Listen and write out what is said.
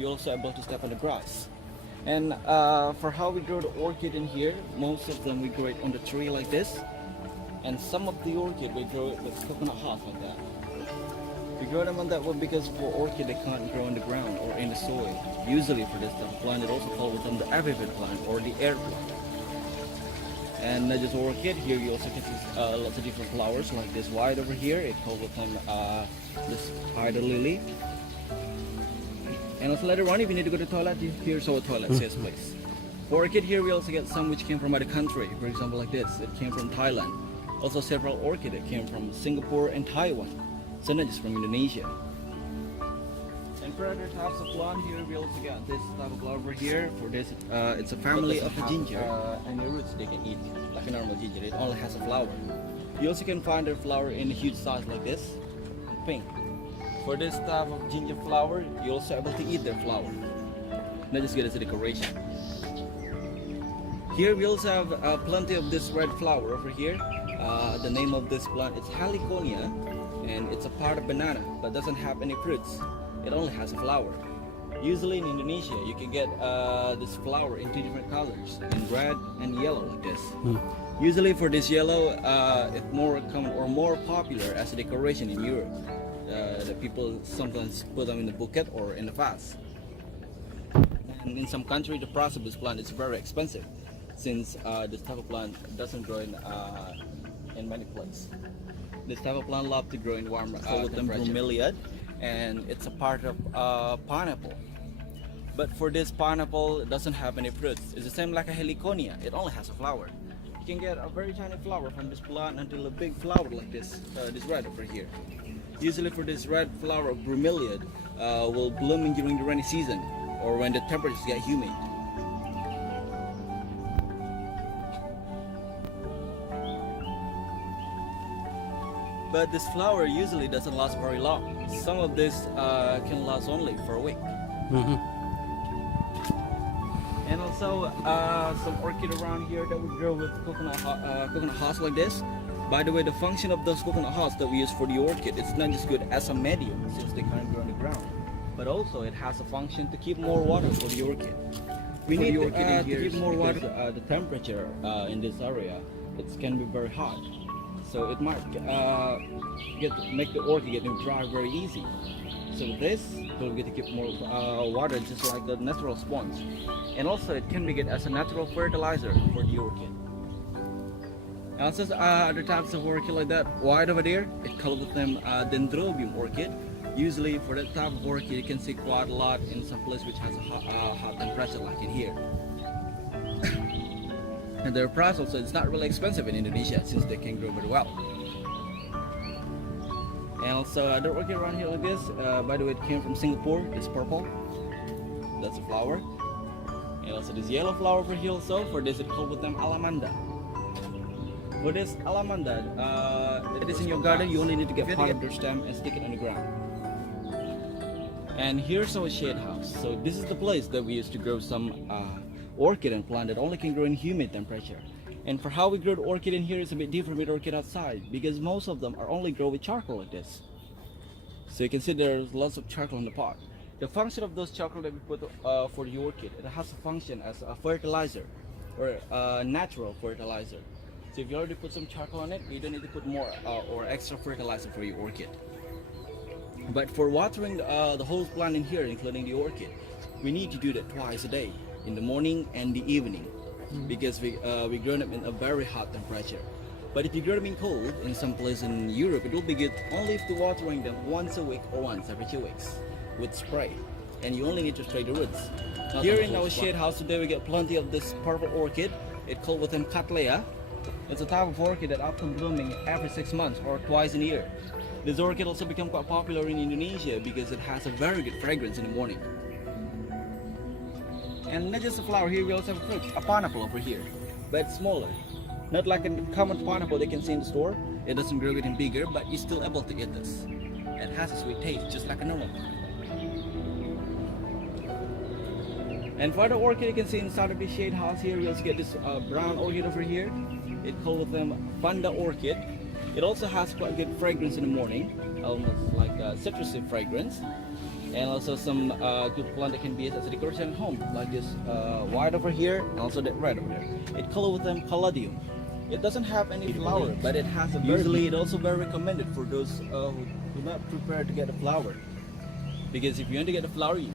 you're also able to step on the grass. And for how we grow the orchid in here, most of them we grow it on the tree like this. And some of the orchid we grow it with coconut husk like that. We grow them on that one because for orchid they can't grow on the ground or in the soil. Usually for this type of plant it also calls them the avivid plant or the air plant. And not just orchid, here you also can see lots of different flowers like this white over here. It calls them this spider lily. And also later on, if you need to go to the toilet, here's our toilet, safe place. For orchid here, we also get some which came from other country. For example, like this, it came from Thailand. Also several orchid that came from Singapore and Taiwan. So not just from Indonesia. And for other types of plant here, we also got this type of flower over here. For this, it's a family of a ginger. And the roots they can eat like a normal ginger. It only has a flower. You also can find a flower in a huge size like this, pink. For this type of ginger flower, you're also able to eat their flower. Not just get as a decoration. Here we also have plenty of this red flower over here. The name of this plant is Heliconia, and it's a part of banana, but doesn't have any fruits. It only has a flower. Usually in Indonesia, you can get this flower in two different colors, in red and yellow like this. Usually for this yellow, it's more common or more popular as a decoration in Europe. The people sometimes put them in the bouquet or in the vase. And in some country, the price of this plant is very expensive, since this type of plant doesn't grow in many places. This type of plant loves to grow in warm bromeliad, and it's a part of pineapple. But for this pineapple, it doesn't have any fruits. It's the same like a heliconia. It only has a flower. You can get a very tiny flower from this plant until a big flower like this, this red over here. Usually for this red flower of bromeliad will bloom during the rainy season or when the temperatures get humid. But this flower usually doesn't last very long. Some of this can last only for a week. And also some orchid around here that we grow with coconut husk like this. By the way, the function of those coconut husks that we use for the orchid, it's not just good as a medium since they can't grow on the ground, but also it has a function to keep more water for the orchid. We need to keep more water. The temperature in this area, it can be very hot, so it might make the orchid get dry very easy. So this will get to keep more water, just like the natural sponge, and also it can be good as a natural fertilizer for the orchid. Also, other types of orchid like that, white over there, it calls them dendrobium orchid. Usually for that type of orchid, you can see quite a lot in some place which has a hot temperature like in here. And their price also, it's not really expensive in Indonesia since they can grow very well. And also other orchid around here like this, by the way, it came from Singapore, this purple, that's a flower. And also this yellow flower over here also, for this it calls them alamanda. For this alamanda, it is in your garden, you only need to get part of their stem and stick it on the ground. And here's our shade house. So this is the place that we used to grow some orchid and plant that only can grow in humid temperature. And for how we grow the orchid in here is a bit different with orchid outside, because most of them are only grow with charcoal like this. So you can see there's lots of charcoal in the pot. The function of those charcoal that we put for the orchid, it has a function as a fertilizer or a natural fertilizer. So if you already put some charcoal on it, you don't need to put more or extra fertilizer for your orchid. But for watering the whole plant in here, including the orchid, we need to do that twice a day, in the morning and the evening, because we grow them in a very hot temperature. But if you grow them in cold, in some place in Europe, it will be good only if you're watering them once a week or once every 2 weeks with spray, and you only need to spray the roots. Here in our shade house today, we get plenty of this purple orchid. It called with them Cattleya. It's a type of orchid that often blooming every 6 months or twice in a year. This orchid also become quite popular in Indonesia because it has a very good fragrance in the morning. And not just a flower, here we also have a fruit, a pineapple over here, but it's smaller. Not like a common pineapple they can see in the store. It doesn't grow getting bigger, but you're still able to eat this. It has a sweet taste, just like a normal pineapple. And for the orchid you can see inside of the shade house here, we also get this brown orchid over here. It calls them Vanda orchid. It also has quite good fragrance in the morning, almost like a citrusy fragrance. and also some good plant that can be used as a decoration at home, like this white over here, and also that red over there. It called with them caladium. It doesn't have any flower, but it has a usually it also very recommended for those who not prepared to get a flower. Because if you want to get a flower, you